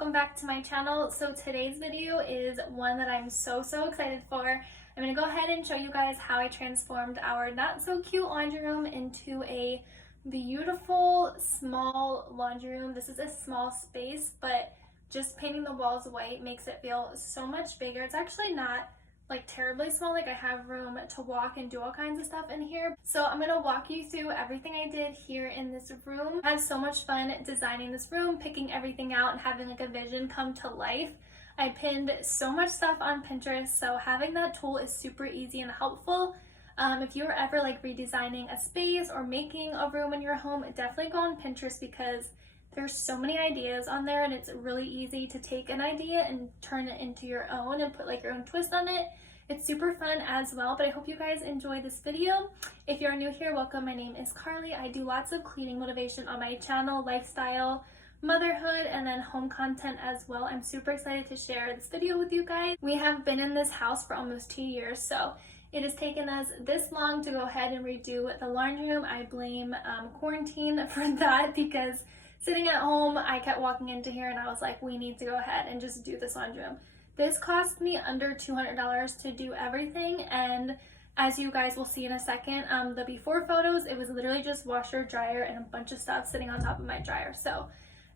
welcome back to my channel. So today's video is one that I'm so excited for. I'm going to go ahead and show you guys how I transformed our not so cute laundry room into a beautiful small laundry room. This is a small space, but just painting the walls white makes it feel so much bigger. It's actually not like terribly small, like I have room to walk and do all kinds of stuff in here. So I'm gonna walk you through everything I did here in this room. I had so much fun designing this room, picking everything out and having like a vision come to life. I pinned so much stuff on Pinterest, so having that tool is super easy and helpful. If you're ever like redesigning a space or making a room in your home, definitely go on Pinterest because there's so many ideas on there and it's really easy to take an idea and turn it into your own and put like your own twist on it. It's super fun as well, but I hope you guys enjoy this video. If you're new here, welcome. My name is Carlie. I do lots of cleaning motivation on my channel, lifestyle, motherhood, and then home content as well. I'm super excited to share this video with you guys. We have been in this house for almost 2 years, so it has taken us this long to go ahead and redo the laundry room. I blame quarantine for that because sitting at home, I kept walking into here and I was like, we need to go ahead and just do this laundry room. This cost me under $200 to do everything, and as you guys will see in a second, the before photos, it was literally just washer, dryer, and a bunch of stuff sitting on top of my dryer. So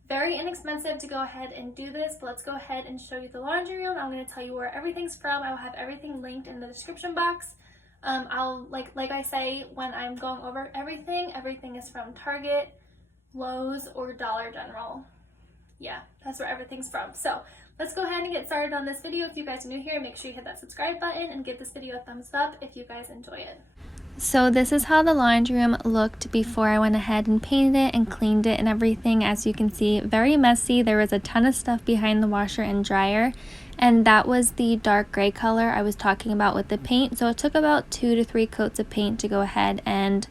very inexpensive to go ahead and do this, but let's go ahead and show you the laundry room. I'm going to tell you where everything's from. I will have everything linked in the description box. I'll like I say when I'm going over everything is from Target, Lowe's, or Dollar General. Yeah, that's where everything's from. So let's go ahead and get started on this video. If you guys are new here, make sure you hit that subscribe button and give this video a thumbs up if you guys enjoy it. So this is how the laundry room looked before I went ahead and painted it and cleaned it and everything. As you can see, very messy. There was a ton of stuff behind the washer and dryer, and that was the dark gray color I was talking about with the paint. So it took about 2 to 3 coats of paint to go ahead and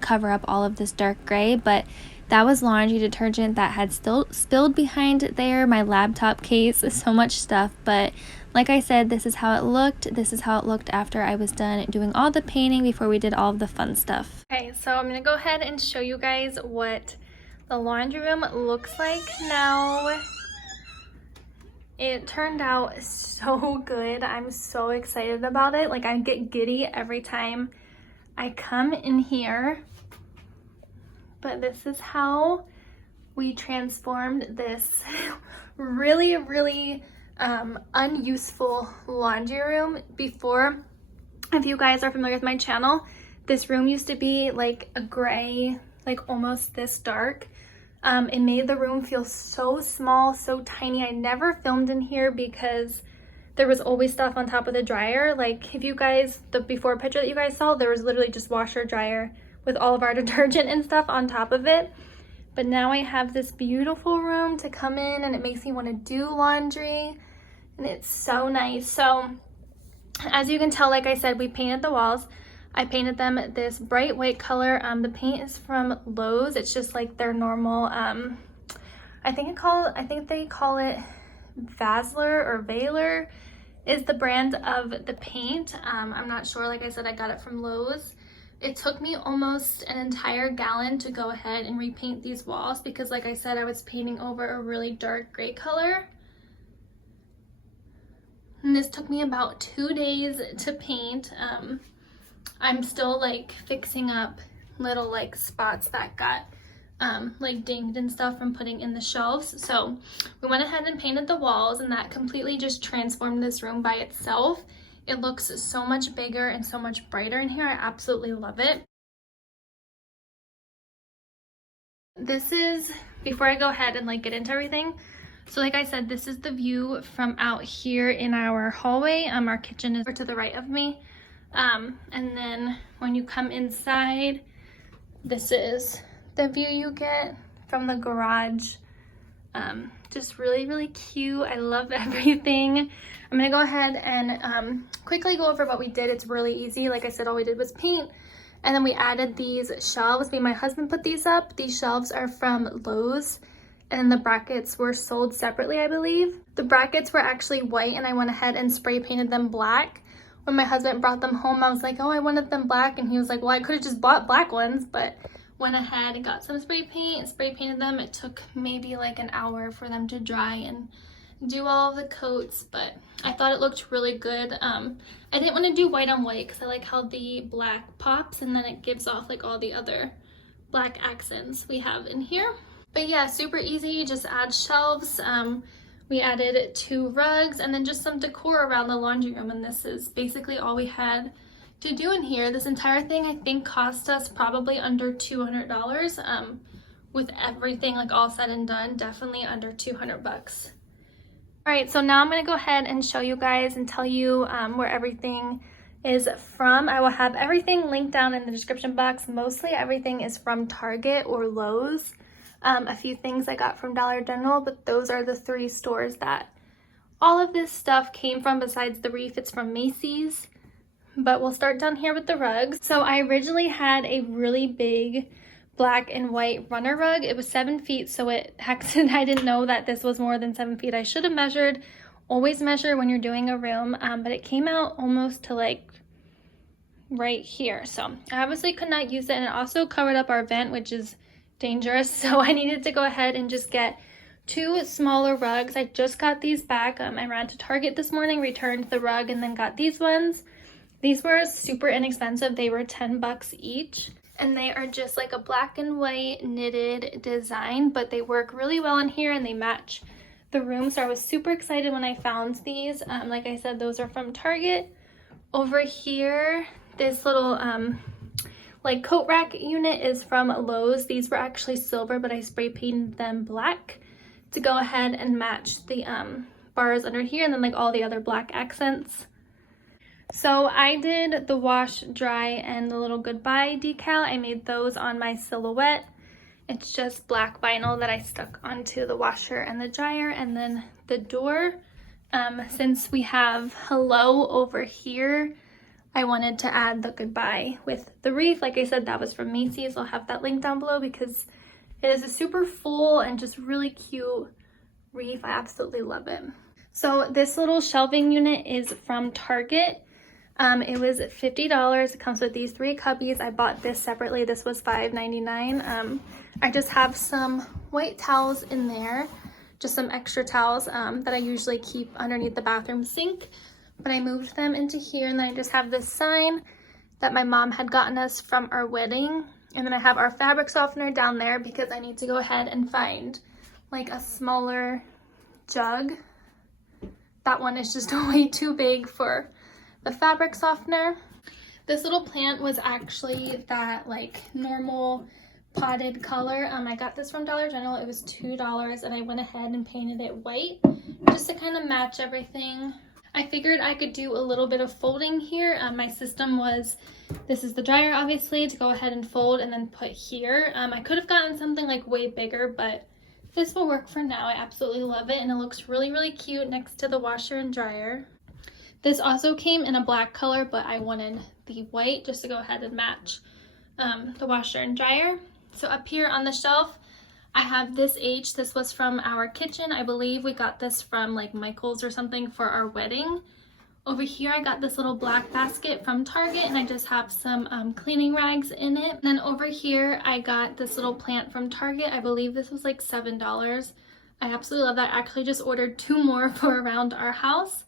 cover up all of this dark gray, but that was laundry detergent that had still spilled behind there, my laptop case, so much stuff. But like I said, this is how it looked. This is how it looked after I was done doing all the painting before we did all of the fun stuff. Okay, so I'm gonna go ahead and show you guys what the laundry room looks like now. It turned out so good. I'm so excited about it. Like, I get giddy every time I come in here. But this is how we transformed this really unuseful laundry room. Before, if you guys are familiar with my channel, this room used to be like a gray, like almost this dark. It made the room feel so small, so tiny. I never filmed in here because there was always stuff on top of the dryer. Like, if you guys, the before picture that you guys saw, there was literally just washer, dryer with all of our detergent and stuff on top of it. But now I have this beautiful room to come in and it makes me want to do laundry, and it's so nice. So as you can tell, like I said, we painted the walls. I painted them this bright white color. The paint is from Lowe's. It's just like their normal, I think they call it Vassler or Vailer is the brand of the paint. I'm not sure. Like I said, I got it from Lowe's. It took me almost an entire gallon to go ahead and repaint these walls because, like I said, I was painting over a really dark gray color. And this took me about 2 days to paint. I'm still like fixing up little like spots that got like dinged and stuff from putting in the shelves. So we went ahead and painted the walls, and that completely just transformed this room by itself. It looks so much bigger and so much brighter in here. I absolutely love it. This is, before I go ahead and like get into everything, so like I said, this is the view from out here in our hallway. Our kitchen is to the right of me. And then when you come inside, this is the view you get from the garage. Just really cute. I love everything. I'm gonna go ahead and quickly go over what we did. It's really easy. Like I said, all we did was paint, and then we added these shelves. Me and my husband put these up. These shelves are from Lowe's, and then the brackets were sold separately, I believe. The brackets were actually white, and I went ahead and spray painted them black. When my husband brought them home, I was like, oh, I wanted them black, and he was like, well, I could have just bought black ones, but went ahead and got some spray paint and spray painted them. It took maybe like an hour for them to dry and do all of the coats, but I thought it looked really good. I didn't want to do white on white because I like how the black pops and then it gives off like all the other black accents we have in here. But yeah, super easy, just add shelves. We added 2 rugs and then just some decor around the laundry room, and this is basically all we had to do in here. This entire thing I think cost us probably under $200 with everything like all said and done, definitely under 200 bucks. All right, so now I'm gonna go ahead and show you guys and tell you where everything is from. I will have everything linked down in the description box. Mostly everything is from Target or Lowe's. A few things I got from Dollar General, but those are the 3 stores that all of this stuff came from. Besides the wreath, it's from Macy's. But we'll start down here with the rugs. So I originally had a really big black and white runner rug. It was 7 feet, so I didn't know that this was more than 7 feet. I should have measured. Always measure when you're doing a room, but it came out almost to like right here. So I obviously could not use it, and it also covered up our vent, which is dangerous. So I needed to go ahead and just get 2 smaller rugs. I just got these back. I ran to Target this morning, returned the rug, and then got these ones. These were super inexpensive. They were 10 bucks each, and they are just like a black and white knitted design, but they work really well in here and they match the room. So I was super excited when I found these. Like I said, those are from Target. Over here, this little like coat rack unit is from Lowe's. These were actually silver, but I spray painted them black to go ahead and match the bars under here and then like all the other black accents. So I did the wash, dry, and the little goodbye decal. I made those on my silhouette. It's just black vinyl that I stuck onto the washer and the dryer, and then the door. Since we have hello over here, I wanted to add the goodbye with the wreath. Like I said, that was from Macy's. I'll have that link down below because it is a super full and just really cute wreath. I absolutely love it. So this little shelving unit is from Target. It was $50. It comes with these 3 cubbies. I bought this separately. This was $5.99. I just have some white towels in there, just some extra towels that I usually keep underneath the bathroom sink. But I moved them into here, and then I just have this sign that my mom had gotten us from our wedding. And then I have our fabric softener down there because I need to go ahead and find like a smaller jug. That one is just way too big for the fabric softener. This little plant was actually that like normal potted color. I got this from Dollar General. It was $2, and I went ahead and painted it white just to kind of match everything. I figured I could do a little bit of folding here. My system was, this is the dryer obviously, to go ahead and fold and then put here. I could have gotten something like way bigger, but this will work for now. I absolutely love it, and it looks really, really cute next to the washer and dryer. This also came in a black color, but I wanted the white just to go ahead and match the washer and dryer. So up here on the shelf, I have this H. This was from our kitchen. I believe we got this from like Michael's or something for our wedding. Over here, I got this little black basket from Target, and I just have some cleaning rags in it. And then over here, I got this little plant from Target. I believe this was like $7. I absolutely love that. I actually just ordered 2 more for around our house.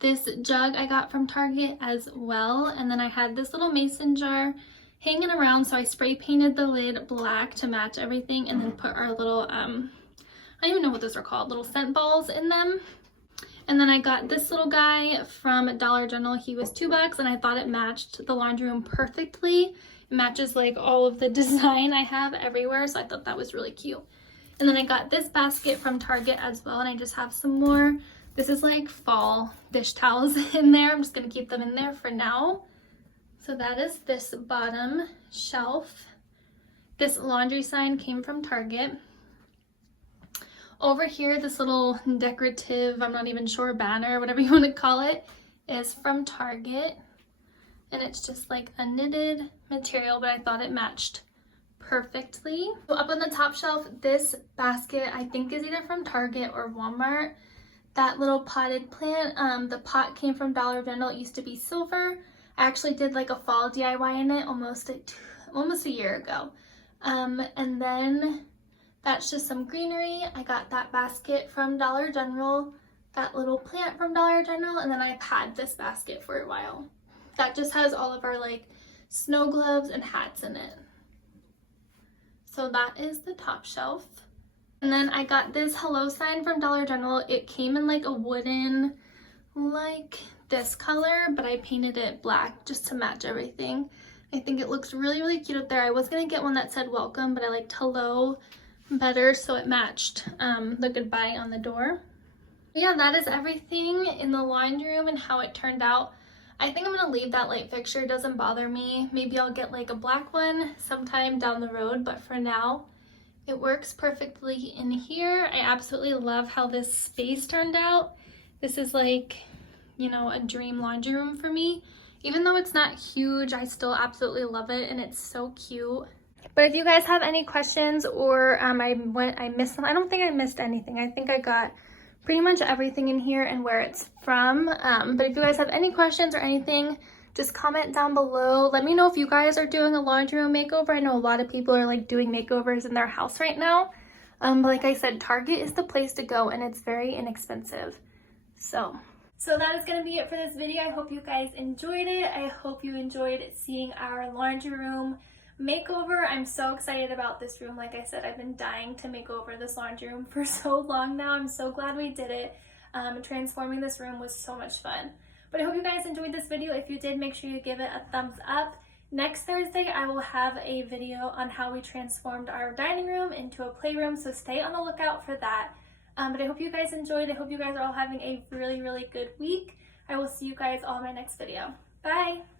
This jug I got from Target as well. And then I had this little mason jar hanging around, so I spray painted the lid black to match everything, and then put our little, I don't even know what those are called, little scent balls in them. And then I got this little guy from Dollar General. He was $2, and I thought it matched the laundry room perfectly. It matches like all of the design I have everywhere, so I thought that was really cute. And then I got this basket from Target as well, and I just have some more. This is like fall dish towels in there. I'm just gonna keep them in there for now. So that is this bottom shelf. This laundry sign came from Target. Over here, this little decorative, I'm not even sure, banner, whatever you want to call it, is from Target. And it's just like a knitted material, but I thought it matched perfectly. So up on the top shelf, this basket I think is either from Target or Walmart. That little potted plant, the pot came from Dollar General. It used to be silver. I actually did like a fall DIY in it almost a year ago. And then that's just some greenery. I got that basket from Dollar General, that little plant from Dollar General, and then I've had this basket for a while. That just has all of our like snow gloves and hats in it. So that is the top shelf. And then I got this hello sign from Dollar General. It came in like a wooden, like this color, but I painted it black just to match everything. I think it looks really, really cute up there. I was gonna get one that said welcome, but I liked hello better, so it matched the goodbye on the door. Yeah, that is everything in the laundry room and how it turned out. I think I'm gonna leave that light fixture. It doesn't bother me. Maybe I'll get like a black one sometime down the road, but for now it works perfectly in here. I absolutely love how this space turned out. This is like, you know, a dream laundry room for me. Even though it's not huge, I still absolutely love it, and it's so cute. But if you guys have any questions, or I missed them, I don't think I missed anything. I think I got pretty much everything in here and where it's from. But if you guys have any questions or anything, just comment down below. Let me know if you guys are doing a laundry room makeover. I know a lot of people are like doing makeovers in their house right now. But like I said, Target is the place to go, and it's very inexpensive. So that is going to be it for this video. I hope you guys enjoyed it. I hope you enjoyed seeing our laundry room makeover. I'm so excited about this room. Like I said, I've been dying to make over this laundry room for so long now. I'm so glad we did it. Transforming this room was so much fun. But I hope you guys enjoyed this video. If you did, make sure you give it a thumbs up. Next Thursday, I will have a video on how we transformed our dining room into a playroom, so stay on the lookout for that. But I hope you guys enjoyed. I hope you guys are all having a really, really good week. I will see you guys all in my next video. Bye!